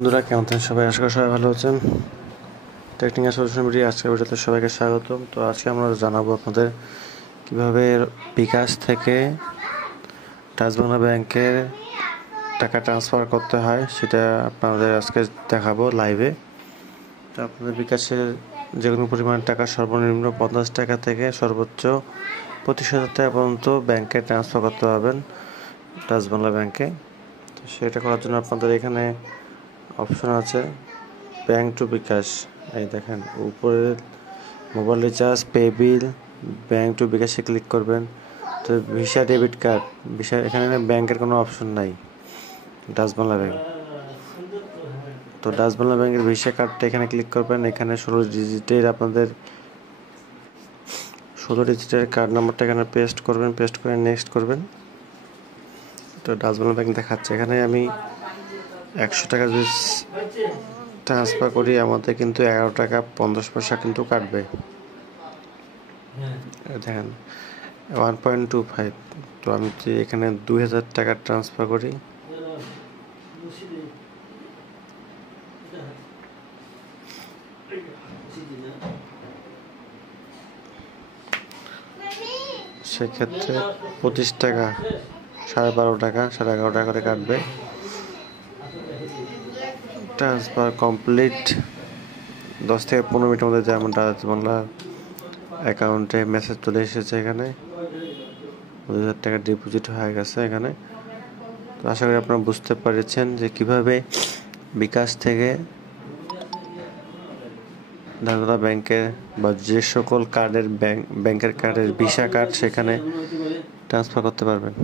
বন্ধুরা কেমন আছেন সবাই? আশা করি সবাই ভালো আছেন। টেকনিক্যাল সলিউশন ভিডিও আজকের ভিডিওতে সবাইকে স্বাগতম। তো আজকে আমরা জানাবো আপনাদের কিভাবে বিকাশ থেকে টাচ বাংলা ব্যাংকে টাকা ট্রান্সফার করতে হয়, সেটা আপনাদের আজকে দেখাবো লাইভে। তো আপনাদের বিকাশের যে কোনো পরিমাণ টাকা সর্বনিম্ন 50 টাকা থেকে সর্বোচ্চ 25,000 টাকা পর্যন্ত ব্যাংকে ট্রান্সফার করতে পারবেন টাচ বাংলা ব্যাংকে। তো সেটা করার জন্য আপনাদের এখানে অপশন আছে ব্যাংক টু বিকাশ। এই দেখেন উপরে mobile recharge, pay bill, bank to বিকাশে ক্লিক করবেন। তো ভিসা, ডেবিট কার্ড, ভিসা এখানে ব্যাংকের কোনো অপশন নাই, ডাচ বাংলা ব্যাংক। তো ডাচ বাংলা ব্যাংকের ভিসা কার্ডটা এখানে ক্লিক করবেন। এখানে 16 ডিজিটের আপনাদের 16 ডিজিটের কার্ড নাম্বারটা এখানে পেস্ট করবেন, পেস্ট করে নেক্সট করবেন। তো ডাচ বাংলা ব্যাংক দেখাচ্ছে এখানে আমি 100 টাকা যদি ট্রান্সফার করি আমাদের কিন্তু 11 টাকা 50 পয়সা কিন্তু কাটবে। দেখেন 1.25। তো আমি যদি এখানে 2000 টাকা ট্রান্সফার করি, সেক্ষেত্রে 25 টাকা, 12.5 টাকা, 11.5 টাকা করে কাটবে। Transfer complete. 10 থেকে 15 মিনিটের মধ্যে যেমন ডাচ বাংলা অ্যাকাউন্টে মেসেজ চলে এসেছে, এখানে 2000 টাকা ডিপোজিট হয়ে গেছে এখানে। তো আশা করি আপনারা বুঝতে পেরেছেন যে কিভাবে বিকাশ থেকে ডাচ বাংলা ব্যাংকের বা যে সকল কার্ডের ব্যাংকের কার্ডের ভিসা কার্ড সেখানে ট্রান্সফার করতে পারবেন।